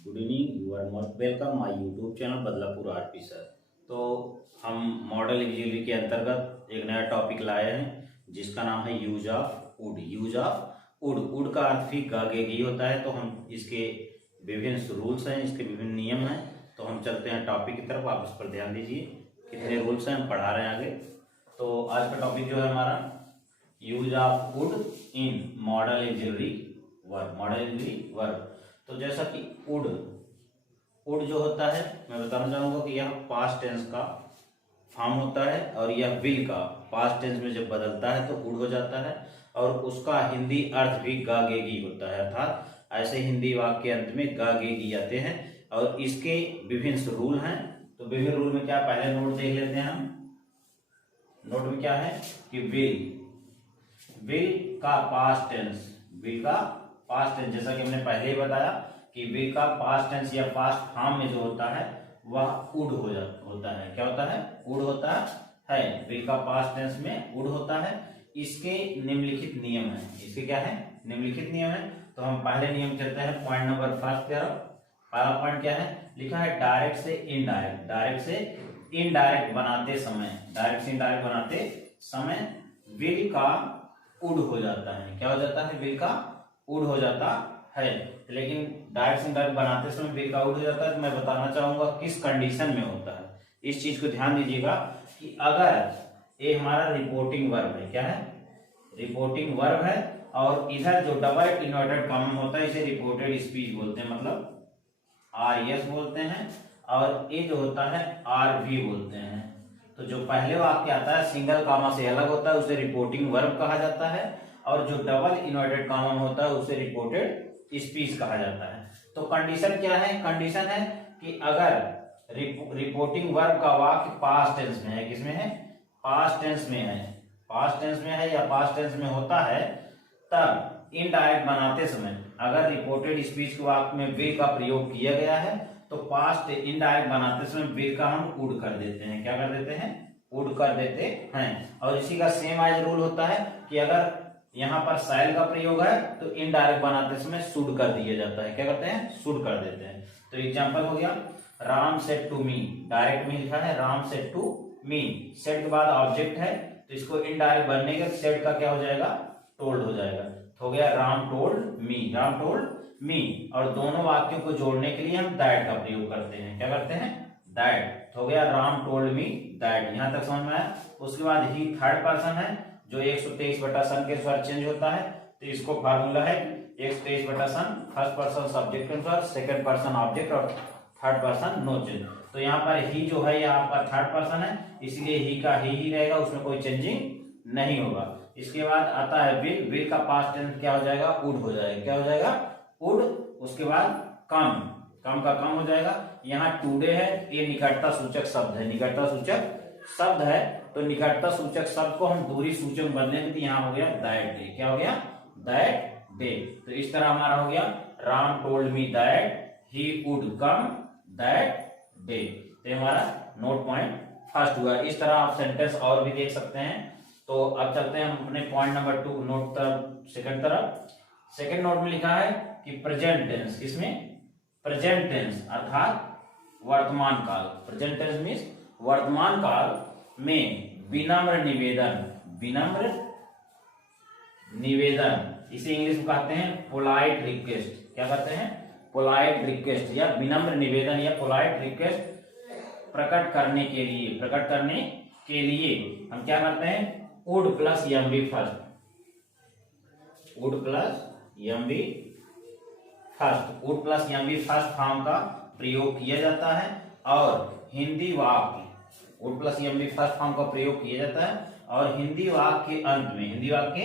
Good evening. You are most welcome my YouTube channel Badlapur RP sir. तो हम model engineering के अंतर्गत एक नया टॉपिक लाए हैं जिसका नाम है use of would. Use of would, would का अर्थ भी गागेगी होता है। तो हम इसके विभिन्न रूल्स हैं, इसके विभिन्न नियम हैं। तो हम चलते हैं टॉपिक की तरफ, आप उस पर ध्यान दीजिए। कितने रूल्स हैं हम पढ़ा रहे हैं आगे। तो आज का टॉपिक जो है हमारा use of would in model engineering work. Model engineering work, तो जैसा कि वुड, वुड जो होता है मैं बताना चाहूंगा कि यह पास्ट टेंस का फॉर्म होता है और यह विल का पास्ट टेंस में जब बदलता है तो वुड हो जाता है। और उसका हिंदी अर्थ भी गागेगी होता है, अर्थात ऐसे हिंदी वाक्य के अंत में गागेगी आते हैं। और इसके विभिन्न रूल हैं। तो विभिन्न रूल में क्या, पहले नोट देख लेते हैं हम। नोट में क्या है कि विल का पास्ट टेंस, विल का पास्ट टेंस, जैसा कि हमने पहले ही बताया कि विल का पास्ट टेंस या पास्ट फॉर्म में जो होता है वह वुड होता है। क्या होता है? वुड होता है। विल का पास्ट टेंस में वुड होता है। इसके निम्नलिखित नियम है। इसके क्या है? निम्नलिखित नियम है। तो हम पहले नियम चलते हैं पॉइंट नंबर फर्स्ट की तरफ। पहला पॉइंट क्या है? लिखा है डायरेक्ट से इनडायरेक्ट। डायरेक्ट से इनडायरेक्ट बनाते समय, डायरेक्ट से इनडायरेक्ट बनाते समय विल का वुड हो जाता है। क्या हो जाता है? विल का वुड हो जाता है। लेकिन डायरेक्ट से इनडायरेक्ट बनाते समय विल का वुड हो जाता है। तो मैं बताना चाहूंगा किस कंडीशन में होता है। इस चीज को ध्यान दीजिएगा कि अगर ये हमारा रिपोर्टिंग वर्ब है, क्या है? रिपोर्टिंग वर्ब है। और इधर जो डबल इन्वर्टेड कॉमा होता है इसे रिपोर्टेड स्पीच बोलते हैं, मतलब RS बोलते हैं। और ये जो होता है RV बोलते हैं। तो जो पहले वाक्य आता है सिंगल कॉमा से अलग होता है उसे रिपोर्टिंग वर्ब कहा जाता है। और जो डबल इन्वर्टेड कॉमा में होता है उसे रिपोर्टेड स्पीच कहा जाता है। तो कंडीशन क्या है? कंडीशन है कि अगर रिपोर्टिंग वर्ब का वाक्य पास्ट टेंस में है, किसमें है? पास्ट टेंस में है। पास्ट टेंस में है या पास्ट टेंस में होता है, तब इनडायरेक्ट बनाते समय अगर रिपोर्टेड स्पीच के वाक्य में विल का प्रयोग किया गया है तो पास्ट इनडायरेक्ट बनाते समय विल का हम वुड कर देते हैं। क्या कर देते हैं? वुड कर देते हैं। और इसी का सेम एज रूल होता है कि अगर यहाँ पर शैल का प्रयोग है तो इनडायरेक्ट बनाते समय शुड कर दिया जाता है। क्या करते हैं? शुड कर देते हैं। तो एग्जांपल हो गया Ram said to me. Direct में लिखा है Ram said to me. Said के बाद ऑब्जेक्ट है तो इसको इनडायरेक्ट बनने के सेड का क्या हो जाएगा? टोल्ड हो जाएगा। तो हो गया Ram told me, Ram told me. और दोनों वाक्यों को जोड़ने के लिए हम दैट का प्रयोग करते हैं। क्या करते हैं? दैट। तो हो गया राम टोल्ड मी दैट। यहां तक समझ में आया। उसके बाद ही थर्ड पर्सन है जो 123 बटा सन के अनुसार चेंज होता है। तो इसको फार्मूला है 123 बटा सन, फर्स्ट पर्सन सब्जेक्ट के अनुसार, सेकंड पर्सन ऑब्जेक्ट और थर्ड पर्सन नो चेंज। तो यहाँ पर ही जो है यहाँ पर थर्ड पर्सन है, इसलिए ही का ही रहेगा, उसमें कोई चेंजिंग नहीं होगा। इसके बाद आता है विल। विल का पास्ट टेंस क्या हो जाएगा? वुड हो जाएगा। क्या हो जाएगा? वुड। उसके बाद कम, कम का कम हो जाएगा। यहाँ टुडे है, ये निकटता सूचक शब्द है, निकटता सूचक शब्द है। तो निकटता सूचक शब्द को हम दूरी सूचक बदलने में, यहाँ हो गया दैट डे। क्या हो गया? That day. तो इस तरह हमारा हो गया Ram told me that he would come that day. तो हमारा नोट पॉइंट फर्स्ट हुआ। इस तरह आप सेंटेंस और भी देख सकते हैं। तो अब चलते हैं हम अपने पॉइंट नंबर 2 नोट तरफ, सेकंड तरफ। सेकंड नोट में लिखा है कि प्रेजेंट टेंस, इसमें प्रेजेंट टेंस अर्थात वर्तमान काल। प्रेजेंट टेंस मीन्स वर्तमान काल में विनम्र निवेदन, विनम्र निवेदन, इसे इंग्लिश में कहते हैं पोलाइट रिक्वेस्ट। क्या कहते हैं? पोलाइट रिक्वेस्ट या विनम्र निवेदन या पोलाइट रिक्वेस्ट प्रकट करने के लिए, प्रकट करने के लिए हम क्या करते हैं? Would plus MV first, would plus MV first, would plus MV first form का प्रयोग किया जाता है। और हिंदी वाक्य would plus MV first form का प्रयोग किया जाता है। और हिंदी वाक्य के अंत में, हिंदी वाक्य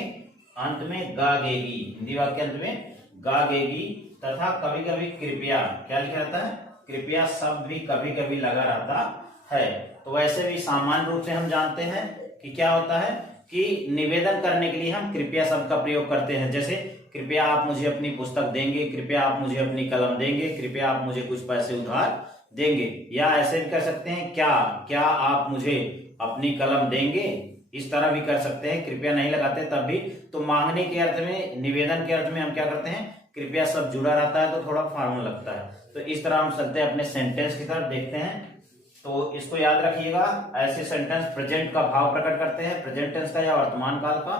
अंत में गागेगी, हिंदी वाक्य अंत में गागेगी। तथा कभी कभी कृपया, क्या लिखा रहता है? कृपया शब्द भी कभी कभी लगा रहता है। तो वैसे भी सामान्य रूप से हम जानते हैं कि क्या होता है कि निवेदन करने के लिए हम कृपया शब्द का प्रयोग करते हैं। जैसे कृपया आप मुझे अपनी पुस्तक देंगे, कृपया आप मुझे अपनी कलम देंगे, कृपया आप मुझे कुछ पैसे उधार देंगे। या ऐसे भी कर सकते हैं, क्या आप मुझे अपनी कलम देंगे, इस तरह भी कर सकते हैं। कृपया नहीं लगाते तब भी। तो मांगने के अर्थ में, निवेदन के अर्थ में हम क्या करते हैं? कृपया शब्द जुड़ा रहता है तो थोड़ा फॉर्मल लगता है। तो इस तरह हम चलते हैं अपने सेंटेंस की तरफ, देखते हैं। तो इसको याद रखिएगा, ऐसे सेंटेंस प्रेजेंट का भाव प्रकट करते हैं, प्रेजेंट टेंस का या वर्तमान काल का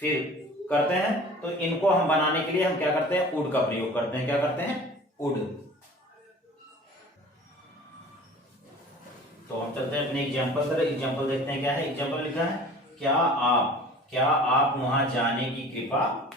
फिर करते हैं। तो इनको हम बनाने के लिए हम क्या करते हैं, वुड का प्रयोग करते हैं। क्या करते हैं, वुड। तो हम चलते हैं अपने एग्जाम्पल तरह। एग्जाम्पल देखते हैं क्या है। एग्जाम्पल लिखा है, क्या आप वहां जाने की कृपा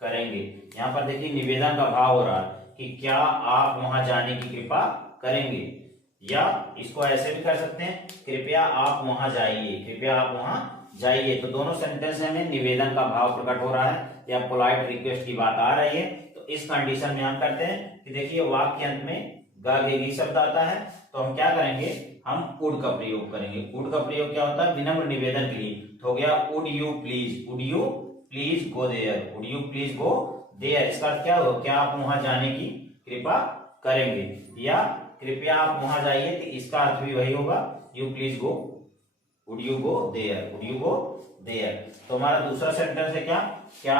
करेंगे। यहाँ पर देखिए निवेदन का भाव हो रहा है कि क्या आप वहां जाने की कृपा करेंगे, या इसको ऐसे भी कर सकते हैं, कृपया आप वहां जाइए, कृपया आप वहां जाइए। तो दोनों सेंटेंस में निवेदन का भाव प्रकट हो रहा है या पोलाइट रिक्वेस्ट की बात आ रही है। तो इस कंडीशन में हम करते हैं कि देखिए वाक्य अंत में गी शब्द आता है, तो हम क्या करेंगे, हम वुड का प्रयोग करेंगे। वुड का प्रयोग क्या होता है, विनम्र निवेदन के लिए। तो हो गया would you please go there, would you please go there. इसका अर्थ क्या हो, क्या आप वहां जाने की कृपा करेंगे, या कृपया आप वहां जाइए। तो इसका अर्थ भी वही होगा, you please go, would you go there. तो हमारा दूसरा सेंटेंस है क्या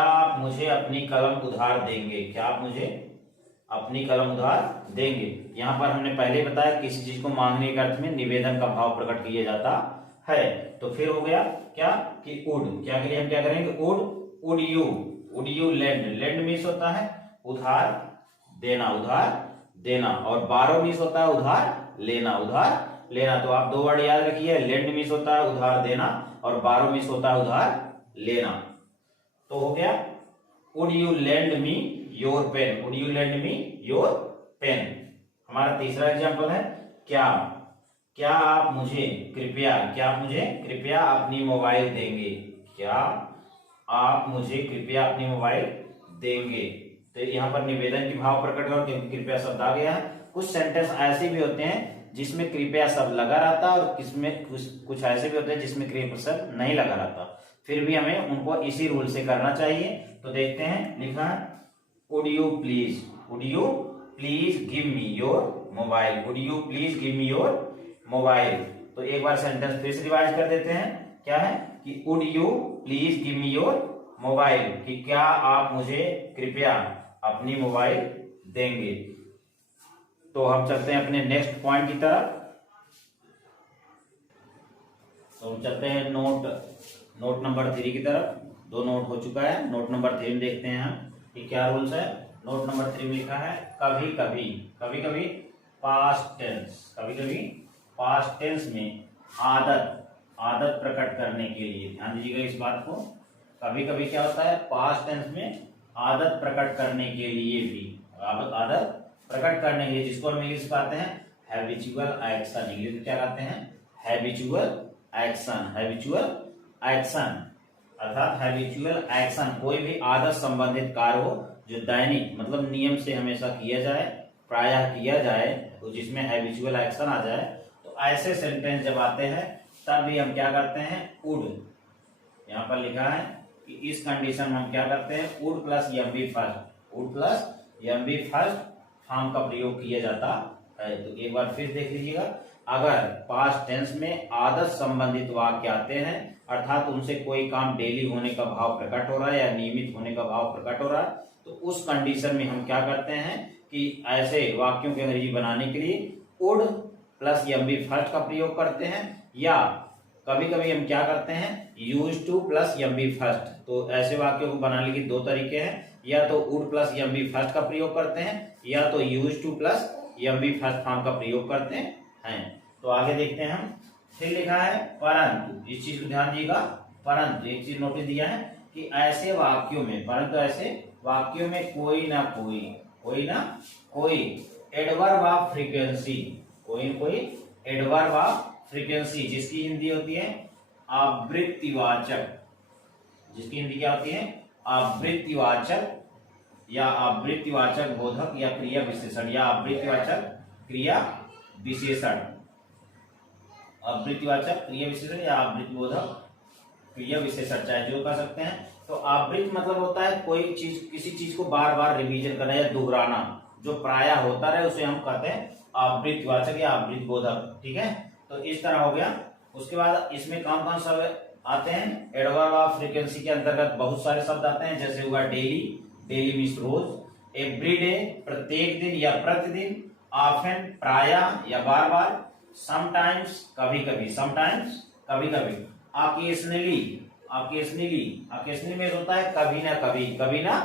आप मुझे अपनी कलम उधार देंगे, क्या आप मुझे अपनी कलम उधार देंगे। यहाँ पर हमने पहले बताया किसी चीज को मांगने के अर्थ में निवेदन का भाव प्रकट किया जाता है। तो फिर हो गया क्या कि वुड, क्या के लिए हम क्या करेंगे, वुड यू लेंड मीन्स होता है उधार देना, और बारो मीन्स होता है उधार लेना। तो आप दो वर्ड याद रखिए, लेंड मीन्स होता है उधार देना और बारो मीन्स होता है उधार लेना। तो हो गया would you lend me your pen. हमारा तीसरा एग्जाम्पल है, क्या आप मुझे कृपया अपनी मोबाइल देंगे, क्या आप मुझे कृपया अपनी मोबाइल देंगे। तो यहाँ पर निवेदन की भाव प्रकट और कृपया शब्द आ गया है। कुछ सेंटेंस ऐसे भी होते हैं जिसमें कृपया शब्द लगा रहता है, और किसमें कुछ ऐसे भी होते हैं जिसमें कृपया शब्द नहीं लगा रहता। फिर भी हमें उनको इसी रूल से करना चाहिए। तो देखते हैं, लिखा है would you please give me your mobile. तो एक बार सेंटेंस फिर से रिवाइज कर देते हैं। क्या है कि would you please give me your mobile, कि क्या आप मुझे कृपया अपनी मोबाइल देंगे। तो हम चलते हैं अपने नेक्स्ट पॉइंट की तरफ। तो हम चलते हैं नोट नंबर 3 की तरफ। 2 नोट हो चुका है। नोट नंबर 3 देखते हैं हम कि क्या रूल्स है। नोट नंबर 3 में लिखा है, कभी कभी पास्ट टेंस में आदत प्रकट करने के लिए, ध्यान दीजिएगा इस बात को। कभी कभी क्या होता है, पास्ट टेंस में आदत प्रकट करने के लिए भी, आदत प्रकट करने के लिए, जिसको हम इंग्लिश कहते हैं हैबिचुअल एक्शन। इंग्लिश में क्या कहते हैं, हैबिचुअल एक्शन, अर्थात हैबिचुअल एक्शन कोई भी आदत संबंधित कार्य हो जो दैनिक मतलब नियम से हमेशा किया जाए, प्रायः किया जाए, तो जिसमें हैबिचुअल एक्शन आ जाए। तो ऐसे सेंटेंस जब आते हैं तब भी हम क्या करते हैं, वुड। यहाँ पर लिखा है कि इस कंडीशन में हम क्या करते हैं, would plus MB first form का प्रयोग किया जाता है। तो एक बार फिर देख लीजिएगा, अगर पास्ट टेंस में आदत संबंधित वाक्य आते हैं, अर्थात उनसे कोई काम डेली होने का भाव प्रकट हो रहा है या नियमित होने का भाव प्रकट हो रहा है, तो उस कंडीशन में हम क्या करते हैं कि ऐसे वाक्यों के अंग्रेजी बनाने के लिए वुड प्लस एमबी फर्स्ट का प्रयोग करते हैं, या कभी कभी हम क्या करते हैं, use two plus MB first. तो ऐसे वाक्यों को बनाने के 2 तरीके हैं, या तो वुड प्लस एमबी फर्स्ट का प्रयोग करते हैं, या तो use two plus MB first form का प्रयोग करते हैं। तो आगे देखते हैं हम। फिर लिखा है परंतु, इस चीज को ध्यान दीजिएगा, परंतु एक चीज नोटिस दिया है कि ऐसे वाक्यों में, परंतु ऐसे वाक्यों में कोई ना कोई एडवर्ब ऑफ फ्रीक्वेंसी, कोई एडवर्ब ऑफ फ्रीक्वेंसी, जिसकी हिंदी होती है आवृत्तिवाचक, जिसकी हिंदी क्या होती है, आवृत्तिवाचक या आवृत्तिवाचक बोधक या क्रिया विशेषण, या आवृत्तिवाचक क्रिया विशेषण, आवृत्तिवाचक क्रिया विशेषण या आवृत्ति बोधक क्रिया विशेषण, चाहे जो कह सकते हैं। तो आवृत्ति मतलब होता है कोई चीज, किसी चीज को बार बार रिवीजन करना या दोहराना, जो प्रायः होता रहे उसे हम कहते हैं आवृत्तिवाचक या आवृत्ति बोधक। ठीक है, तो इस तरह हो गया। उसके बाद इसमें कौन कौन सा आते हैं। एडवर्ब ऑफ फ्रीक्वेंसी के अंतर्गत बहुत सारे शब्द आते हैं, जैसे हुआ डेली, डेली मीन्स रोज, एवरीडे प्रत्येक दिन या प्रतिदिन, ऑफन प्रायः या बार बार, समटाइम्स कभी कभी, समटाइम्स कभी कभी, ऑकेजनली, ऑकेजनली, ऑकेजनली मीन्स होता है कभी ना कभी, कभी ना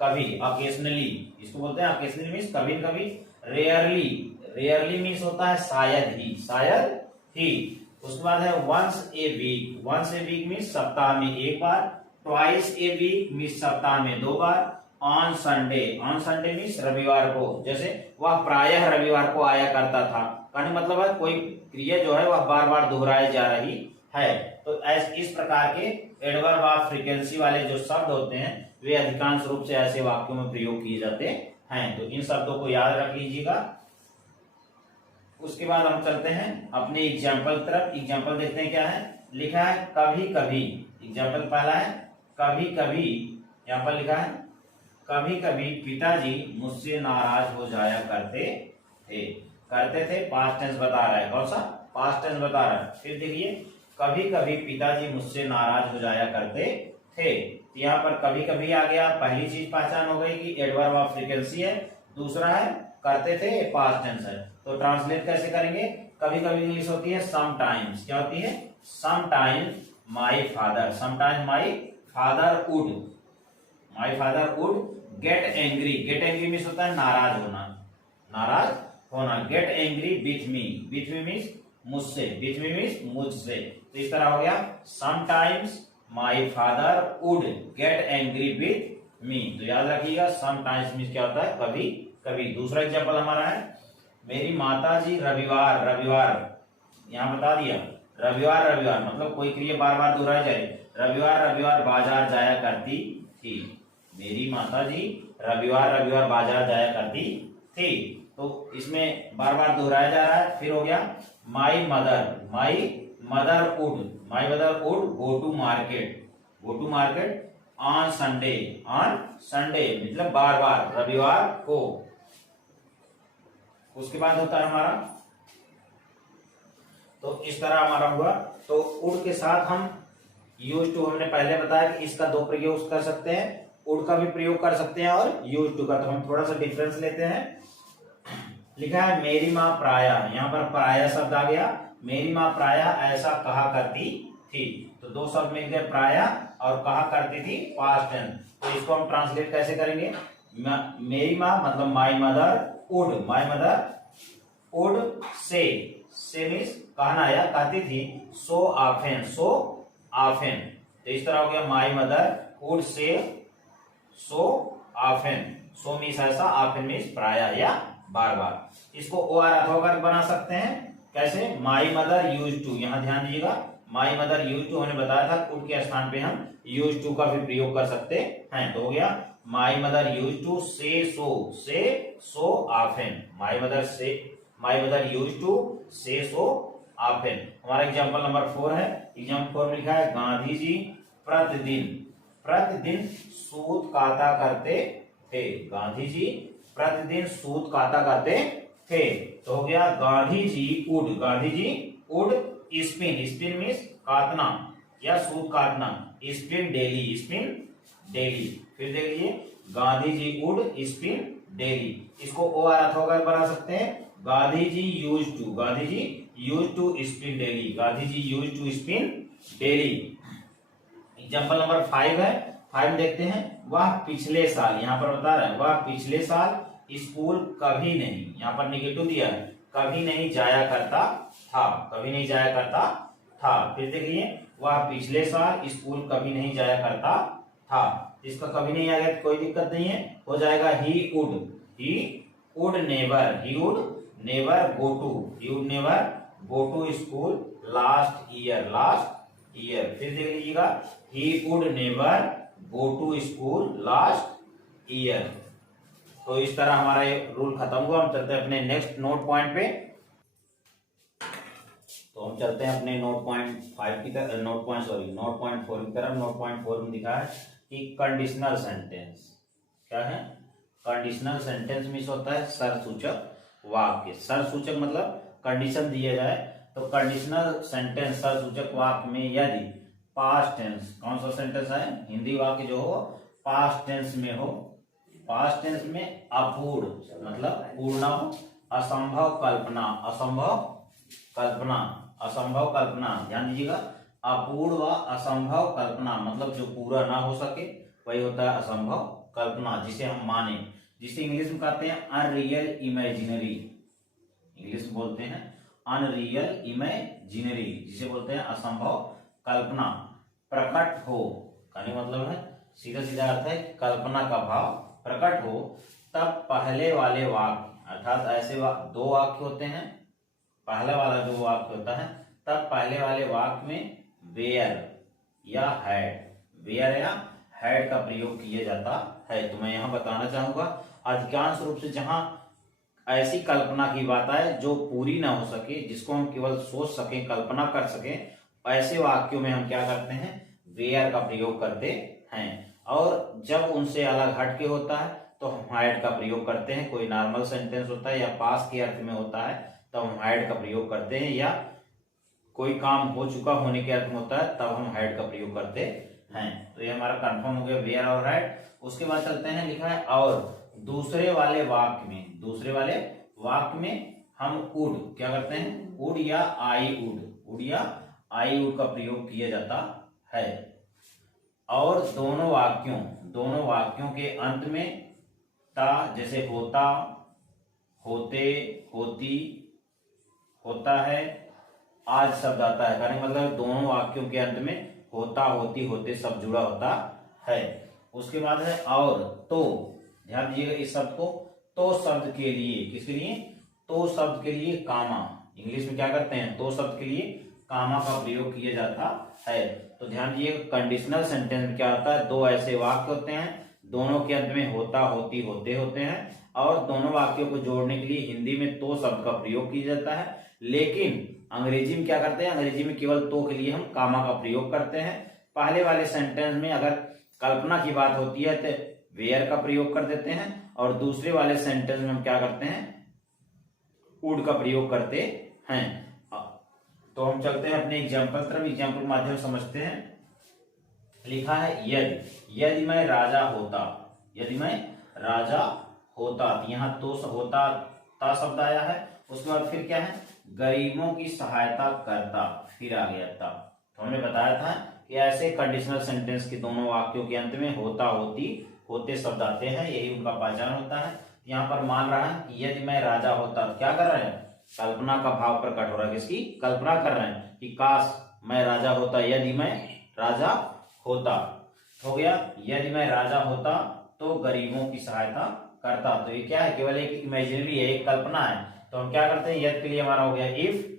कभी, ऑकेजनली इसको बोलते हैं, ऑकेजनली मीन्स कभी ना कभी, रेयरली, रेयरली मीन्स होता है शायद ही, शायद ही। उसके बाद है once a week, once a week means सप्ताह में एक बार, ट्वाइस ए वीक मीन्स सप्ताह में दो बार, on Sunday, on Sunday means रविवार को, जैसे वह प्रायः रविवार को आया करता था, कहने मतलब है कोई क्रिया जो है वह बार बार दोहराई जा रही है। तो इस प्रकार के एडवर्ब ऑफ फ्रीक्वेंसी वाले जो शब्द होते हैं वे अधिकांश रूप से ऐसे वाक्यों में प्रयोग किए जाते हैं। तो इन शब्दों को याद रख लीजिएगा। उसके बाद हम चलते हैं अपने एग्जाम्पल तरफ। एग्जाम्पल देखते हैं क्या है, लिखा है कभी कभी, एग्जाम्पल पहला है कभी कभी, यहाँ पर लिखा है कभी कभी पिताजी मुझसे नाराज हो जाया करते थे, करते थे पास्ट टेंस बता रहा है, कौन सा पास्ट टेंस बता रहा है। फिर देखिए कभी कभी पिताजी मुझसे नाराज हो जाया करते थे, तो यहाँ पर कभी कभी आ गया, पहली चीज पहचान हो गई कि एडवर्ब ऑफ फ्रीक्वेंसी है, दूसरा है करते थे पास्ट टेंस है। तो ट्रांसलेट कैसे करेंगे, कभी कभी इंग्लिश होती है समटाइम्स, क्या होती है sometimes my father, sometimes my father would, my father would get angry, get angry means होता है नाराज होना, नाराज होना, get angry with me means मुझसे, विथ मी मीन्स मुझसे। तो इस तरह हो गया sometimes my father would get angry with me. तो याद रखिएगा समटाइम्स मीन्स क्या होता है कभी कभी। दूसरा एग्जांपल हमारा है मेरी माताजी रविवार, रविवार यहाँ बता दिया, रविवार रविवार मतलब कोई क्रिया बार बार दोहराई जाए, रविवार रविवार बाजार जाया करती थी, मेरी माताजी रविवार रविवार बाजार जाया करती थी। तो इसमें बार बार दोहराया जा रहा है। फिर हो गया my mother would go to market on Sunday, on Sunday मतलब बार बार रविवार को। उसके बाद होता है हमारा, तो इस तरह हमारा हुआ। तो उड के साथ हम यूज टू, हमने पहले बताया कि इसका दो प्रयोग कर सकते हैं, उड का भी प्रयोग कर सकते हैं और यूज टू का। तो हम थोड़ा सा डिफरेंस लेते हैं। लिखा है मेरी माँ प्रायः, यहाँ पर प्रायः शब्द आ गया, मेरी माँ प्रायः ऐसा कहा करती थी। तो दो शब्द मिल गए प्रायः और कहा करती थी पास्ट टेंस। तो इसको हम ट्रांसलेट कैसे करेंगे, मेरी माँ मतलब माई मदर वुड से मीन्स कहना या कहती थी, सो ऑफेन। तो इस तरह हो गया my mother would say so often, so means ऐसा, ऑफेन मीन्स प्रायः या बार बार। इसको और अथवा बना सकते हैं कैसे, माई मदर यूज टू, यहाँ ध्यान दीजिएगा माई मदर यूज टू हमने बताया था, वुड के स्थान पे हम यूज टू का भी प्रयोग कर सकते हैं। तो हो गया my mother use to say so often, my mother use to say so often. हमारा एग्जांपल नंबर 4 है। एग्जांपल 4 में लिखा है गांधी जी प्रतिदिन सूत काता करते थे, गांधी जी प्रतिदिन सूत काता करते थे। तो हो गया Gandhi ji would spin means काटना या सूत काटना, स्पिन डेली। फिर देखिए Gandhi ji would spin daily, इसको और अथवा बना सकते हैं, Gandhi ji use to spin daily, example number 5 है। 5 देखते हैं, वह पिछले साल, यहाँ पर बता रहा है वह पिछले साल स्कूल कभी नहीं, यहाँ पर निगेटिव दिया है, कभी नहीं जाया करता था। फिर देखिए वह पिछले साल स्कूल कभी नहीं जाया करता था, इसका कभी नहीं आ गया तो कोई दिक्कत नहीं है, हो जाएगा he would never go to school last year. फिर देख लीजिएगा he would never go to school last year. तो इस तरह हमारा ये रूल खत्म हुआ। हम चलते हैं अपने नेक्स्ट नोट पॉइंट पे। तो हम चलते हैं अपने नोट पॉइंट 4 की तरफ। नोट पॉइंट 4 में दिखा है कि कंडीशनल सेंटेंस क्या है। कंडीशनल सेंटेंस मीन्स होता है सरसूचक वाक्य। सरसूचक मतलब कंडीशन दिया जाए, तो कंडीशनल सेंटेंस सरसूचक वाक्य में यदि पास्ट टेंस, कौन सा सेंटेंस है, हिंदी वाक्य जो हो पास्ट टेंस में हो, पास्ट टेंस में अपूर्ण मतलब पूर्ण हो, असंभव कल्पना, असंभव कल्पना, असंभव कल्पना, ध्यान दीजिएगा, अपूर्ण व असंभव कल्पना मतलब जो पूरा ना हो सके वही होता है असंभव कल्पना, जिसे हम माने, जिसे इंग्लिश में कहते हैं अनरियल इमेजिनरी, इंग्लिश में बोलते हैं अनरियल इमेजिनरी, जिसे बोलते हैं असंभव कल्पना। प्रकट हो कहने मतलब है सीधा सीधा अर्थ है कल्पना का भाव प्रकट हो, तब पहले वाले वाक्य अर्थात ऐसे दो वाक्य होते हैं, पहला वाला जो वाक्य होता है तब पहले वाले वाक्य में वेयर या हैड, वेयर या हैड का प्रयोग किया जाता है। तो मैं यहाँ बताना चाहूंगा अधिकांश रूप से जहां ऐसी कल्पना की बात आए जो पूरी ना हो सके, जिसको हम केवल सोच सकें, कल्पना कर सकें, ऐसे वाक्यों में हम क्या करते हैं, वेयर का प्रयोग करते हैं। और जब उनसे अलग हट के होता है तो हम हैड का प्रयोग करते हैं, कोई नॉर्मल सेंटेंस होता है या पास के अर्थ में होता है तो हम हैड का प्रयोग करते हैं, या कोई काम हो चुका होने के अर्थ में होता है तब हम हैड का प्रयोग करते हैं। तो ये हमारा कंफर्म हो गया वेयर और हैड। उसके बाद चलते हैं, लिखा है और दूसरे वाले वाक्य में, दूसरे वाले वाक्य में हम उड क्या करते हैं, उड या आई उड, उड या आई उड का प्रयोग किया जाता है। और दोनों वाक्यों के अंत में ता, जैसे होता, होते, होती, होता है, आज शब्द आता है, कहने मतलब दोनों वाक्यों के अंत में होता, होती, होते सब जुड़ा होता है। उसके बाद है और तो, ध्यान दीजिएगा इस शब्द को, तो शब्द के लिए, किसके लिए, तो शब्द के लिए कामा, इंग्लिश में क्या करते हैं, तो शब्द के लिए कामा का प्रयोग किया जाता है। तो ध्यान दीजिएगा कंडीशनल सेंटेंस में क्या होता है, दो ऐसे वाक्य होते हैं, दोनों के अंत में होता, होती, होते होते हैं, और दोनों वाक्यों को जोड़ने के लिए हिंदी में तो शब्द का प्रयोग किया जाता है। लेकिन अंग्रेजी में क्या करते हैं, अंग्रेजी में केवल तो के लिए हम कामा का प्रयोग करते हैं। पहले वाले सेंटेंस में अगर कल्पना की बात होती है तो वेयर का प्रयोग कर देते हैं, और दूसरे वाले सेंटेंस में हम क्या करते हैं, वुड का प्रयोग करते हैं। तो हम चलते हैं अपने एग्जाम्पल तरफ, एग्जाम्पल माध्यम समझते हैं। लिखा है यदि, यदि मैं राजा होता, यदि मैं राजा होता, यहाँ तो होता ता शब्द आया है, उसके बाद फिर क्या है, गरीबों की सहायता करता, फिर आ गया था। तो हमने बताया था कि ऐसे कंडीशनल सेंटेंस के दोनों वाक्यों के अंत में होता, होती, होते शब्द आते हैं, यही उनका पहचान होता है। यहाँ पर मान रहा है कि यदि मैं राजा होता, क्या कर रहे हैं, कल्पना का भाव प्रकट हो रहा है, किसकी कल्पना कर रहे हैं कि काश मैं राजा होता, यदि मैं राजा होता, हो गया यदि मैं राजा होता तो गरीबों की सहायता करता। तो ये क्या है, केवल एक इमेजिनरी है, एक कल्पना है। तो हम क्या करते हैं, यदि के लिए हमारा हो गया इफ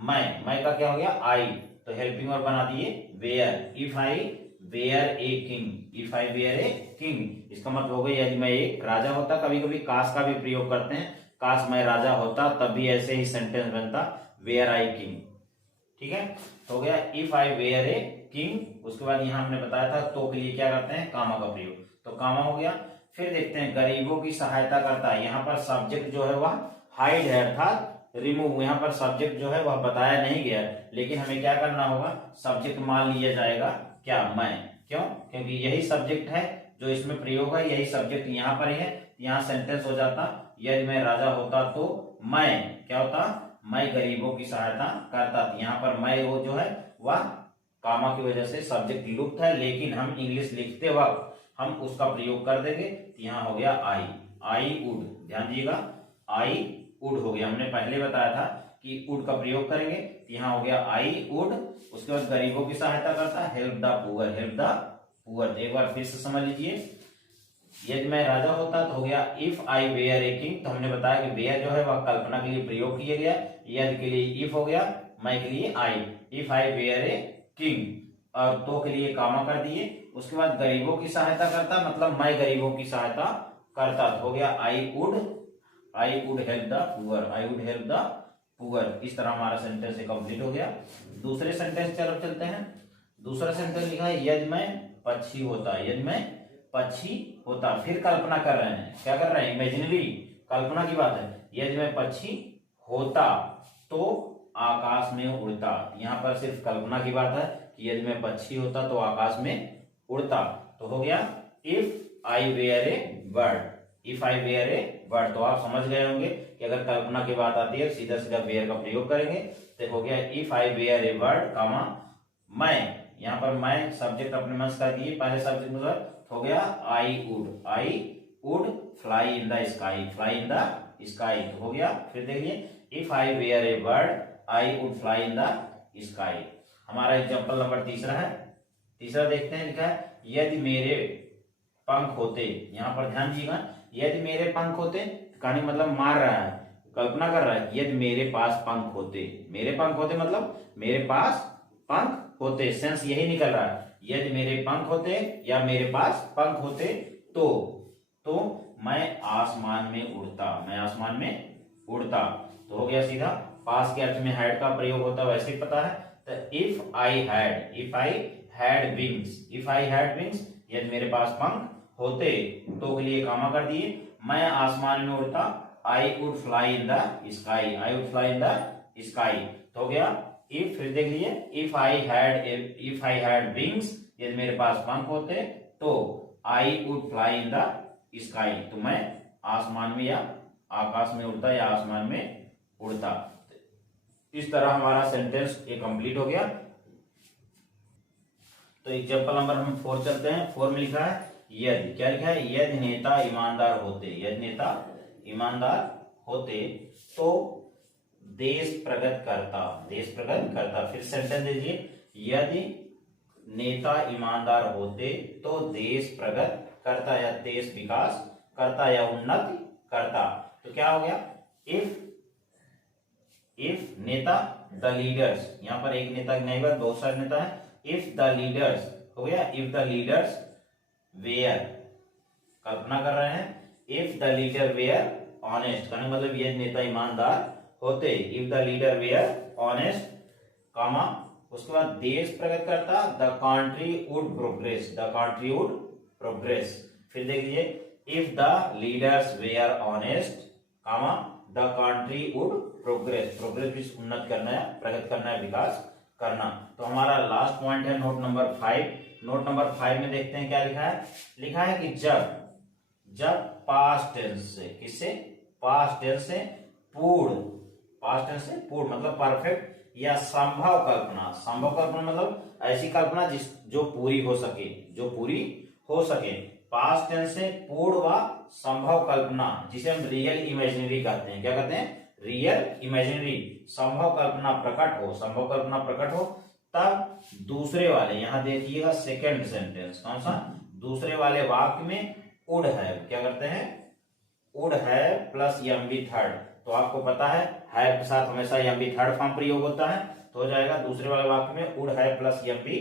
मैं का क्या हो गया आई, तो हेल्पिंग वर्ब बना दिए were, if I were a king, if I were a king, इसका मतलब हो गया यदि मैं एक राजा होता। कभी कभी काश का भी प्रयोग करते हैं, काश मैं राजा होता, तब भी ऐसे ही सेंटेंस बनता वेयर आई किंग, ठीक है। तो हो गया if I were a king. उसके बाद यहाँ हमने बताया था तो के लिए क्या करते हैं, कामा का प्रयोग, तो कामा हो गया। फिर देखते हैं गरीबों की सहायता करता है, यहाँ पर सब्जेक्ट जो है वह हाइड है अर्थात रिमूव, यहाँ पर सब्जेक्ट जो है वह बताया नहीं गया, लेकिन हमें क्या करना होगा, सब्जेक्ट मान लिया जाएगा क्या, मैं, क्यों, क्योंकि यही सब्जेक्ट है जो इसमें प्रयोग है, यही सब्जेक्ट यहाँ पर है, यहाँ सेंटेंस हो जाता यदि मैं राजा होता तो मैं क्या होता, मैं गरीबों की सहायता करता। यहाँ पर मैं वो जो है वह कामा की वजह से सब्जेक्ट लुप्त है, लेकिन हम इंग्लिश लिखते वक्त हम उसका प्रयोग कर देंगे। यहाँ हो गया आई वुड, ध्यान दीजिएगा आई वुड हो गया। हमने पहले बताया था कि वुड का प्रयोग करेंगे, यहाँ हो गया आई वुड। उसके बाद गरीबों की सहायता करता, help the poor, help the poor. एक बार फिर से समझ लीजिए, यदि मैं राजा होता तो हो गया if I were a king. तो हमने बताया कि वेयर जो है वह कल्पना के लिए प्रयोग किया गया, यदि के लिए इफ हो गया, मैं के लिए I, if I were a king, और तो के लिए कामा कर दिए। उसके बाद गरीबों की सहायता करता, मतलब मैं गरीबों की सहायता करता, तो हो गया I would help the poor, I would help the poor. इस तरह हमारा सेंटेंस कंप्लीट हो गया। दूसरे सेंटेंस तरफ चलते हैं। दूसरा सेंटेंस लिखा है यदि मैं पक्षी होता, यदि मैं पक्षी होता, फिर कल्पना कर रहे हैं, क्या कर रहे हैं, इमेजिनरी कल्पना की बात है। यदि मैं पक्षी होता तो आकाश में उड़ता, यहाँ पर सिर्फ कल्पना की बात है, कि यदि मैं पक्षी होता तो आकाश में उड़ता। तो हो गया if I were a bird, if I were a bird. तो आप समझ गए होंगे कि अगर कल्पना की बात आती है सीधा सीधा वेयर का प्रयोग करेंगे। तो हो गया if I were a bird comma मैं, यहाँ पर मैं सब्जेक्ट अपने मन से कर दिए पहले सब्जेक्ट में, हो गया I would fly in the sky, fly in the sky. हो गया फिर देखिए if I were a bird I would fly in the sky. हमारा एग्जांपल नंबर तीसरा है। तीसरा देखते हैं, लिखा है यदि मेरे पंख होते, यहाँ पर ध्यान दीजिएगा, यदि मेरे पंख होते, कहानी मतलब मार रहा है, कल्पना कर रहा है, यदि मेरे पास पंख होते, मेरे पंख होते मतलब मेरे पास पंख होते, सेंस यही निकल रहा है, यदि मेरे पंख होते या मेरे पास पंख होते तो मैं आसमान में उड़ता, मैं आसमान में उड़ता। तो हो गया सीधा, पास के अर्थ में हैड का प्रयोग होता है वैसे ही पता है। तो if I had wings, if I had wings, यदि मेरे पास पंख होते तो के लिए कामा कर दिए, मैं आसमान में उड़ता, आई would fly in the sky, I would fly in the sky. तो हो गया इफ, फिर देख लीजिए इफ आई हैड विंग्स, यदि मेरे पास पंख होते तो आई would fly in the sky, तो मैं आसमान में या आकाश में उड़ता या आसमान में उड़ता। इस तरह हमारा सेंटेंस ये कंप्लीट हो गया। तो एग्जांपल नंबर हम 4 चलते हैं। 4 में लिखा है यदि, क्या लिखा है, यदि नेता ईमानदार होते, यदि नेता ईमानदार होते तो देश प्रगति करता, देश प्रगति करता। फिर सेंटेंस दीजिए, यदि नेता ईमानदार होते तो देश प्रगति करता या देश विकास करता या उन्नति करता। तो क्या हो गया, इफ नेता द लीडर्स, यहाँ पर एक नेता की नहीं बात, बहुत सारे नेता है। इफ द लीडर्स, हो गया इफ द लीडर्स वेयर, कल्पना कर रहे हैं, if the leader were honest, कहने मतलब ये नेता ईमानदार होते, if the leader were honest comma, उसके बाद देश प्रगति करता, the country would progress, the country would progress. फिर देख लीजिए if the leaders were honest comma the country would progress, progress भी उन्नत करना है, प्रगति करना है, विकास करना। तो हमारा लास्ट पॉइंट है नोट नंबर 5। नोट नंबर 5 में देखते हैं क्या लिखा है। लिखा है कि जब पास्ट टेंस से, किससे, पास्ट टेंस से पूर्ण, पास्ट टेंस से पूर्ण मतलब परफेक्ट या संभव कल्पना, संभव कल्पना मतलब ऐसी कल्पना जो पूरी हो सके, जो पूरी हो सके। पास्ट टेंस से पूर्ण व संभव कल्पना, जिसे हम रियल इमेजिनरी कहते हैं, क्या कहते हैं, रियल इमेजिनरी, संभव कल्पना प्रकट हो, संभव कल्पना प्रकट हो, तब दूसरे वाले, यहां देखिएगा सेकेंड सेंटेंस, कौन सा, दूसरे वाले वाक्य में वुड हैव, क्या करते हैं, would have plus MB third. तो आपको पता है हैव के साथ हमेशा एमबी थर्ड फॉर्म प्रयोग होता है, तो हो जाएगा दूसरे वाले वाक्य में would have plus MB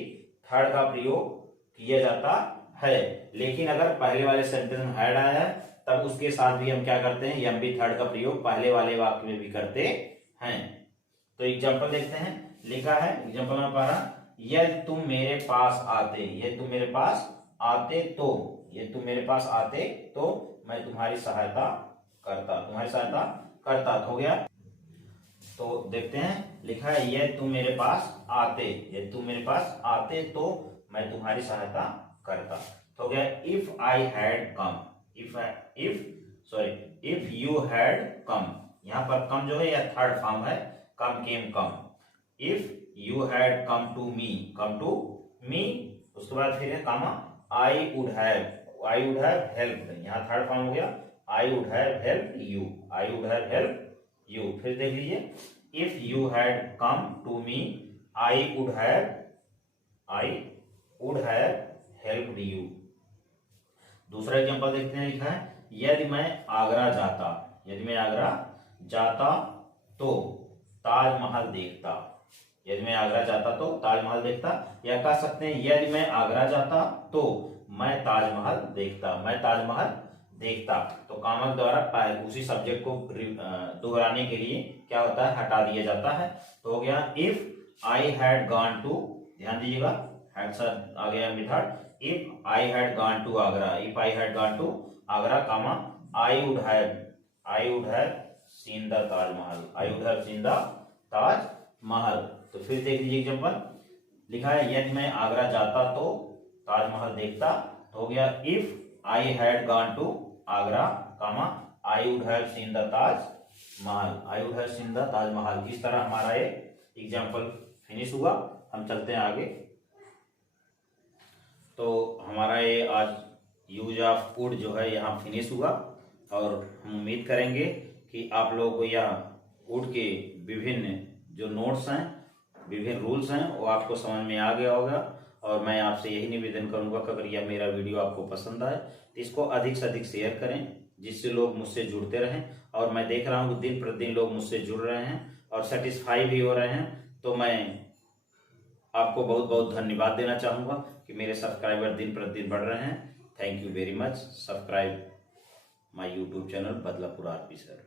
third का प्रयोग किया जाता है। लेकिन अगर पहले वाले सेंटेंस में हैड आया है तब उसके साथ भी हम क्या करते हैं, एमबी थर्ड का प्रयोग पहले वाले वाक्य में भी करते हैं। तो एग्जांपल देखते हैं, लिखा है एग्जांपल में पढ़ा, यदि तुम मेरे पास आते, यदि तुम मेरे पास आते तो, यदि तुम मेरे पास आते तो मैं तुम्हारी सहायता करता, तुम्हारी सहायता करता। हो गया। तो देखते हैं, लिखा है यदि तुम मेरे पास आते, यदि तुम मेरे पास आते तो मैं तुम्हारी सहायता करता। तो हो गया if I had come, if you had come, यहाँ पर कम जो है या थर्ड फॉर्म है, come came come, if you had come to me, उसके बाद फिर है comma I would have help, यहाँ थर्ड फॉर्म हो गया I would have help you, I would have help you. फिर देख लीजिए if you had come to me I would have helped you. दूसरा एग्जांपल देखते हैं, लिखा है यदि मैं आगरा जाता, यदि मैं आगरा जाता तो ताजमहल देखता, यदि मैं आगरा जाता तो ताजमहल देखता, या कह सकते हैं यदि मैं आगरा जाता तो मैं ताजमहल देखता, मैं ताजमहल देखता। तो कामक द्वारा उसी सब्जेक्ट को दोहराने के लिए क्या होता है, हटा दिया जाता है। तो हो गया if I had gone to, ध्यान दीजिएगा हैड सर आ गया method, if I had gone to Agra, if I had gone to Agra comma I would have seen the Taj Mahal, I would have seen the Taj Mahal. तो फिर देख लीजिए एग्जांपल, लिखा है यदि मैं आगरा जाता तो ताजमहल देखता, तो हो गया if I had gone to Agra, comma I would have seen the Taj Mahal, I would have seen the Taj Mahal. इस तरह हमारा ये एग्जाम्पल फिनिश हुआ। हम चलते हैं आगे। तो हमारा ये आज यूज ऑफ वुड जो है यहाँ फिनिश हुआ, और हम उम्मीद करेंगे कि आप लोगों को यह वुड के विभिन्न जो नोट्स हैं, विभिन्न रूल्स हैं, वो आपको समझ में आ गया होगा। और मैं आपसे यही निवेदन करूंगा कि अगर यह मेरा वीडियो आपको पसंद आए तो इसको अधिक से अधिक शेयर करें, जिससे लोग मुझसे जुड़ते रहें। और मैं देख रहा हूँ कि दिन प्रतिदिन लोग मुझसे जुड़ रहे हैं और सेटिस्फाई भी हो रहे हैं, तो मैं आपको बहुत बहुत धन्यवाद देना चाहूँगा कि मेरे सब्सक्राइबर दिन प्रतिदिन बढ़ रहे हैं। Thank you very much. Subscribe my YouTube channel Badlapur RP sir.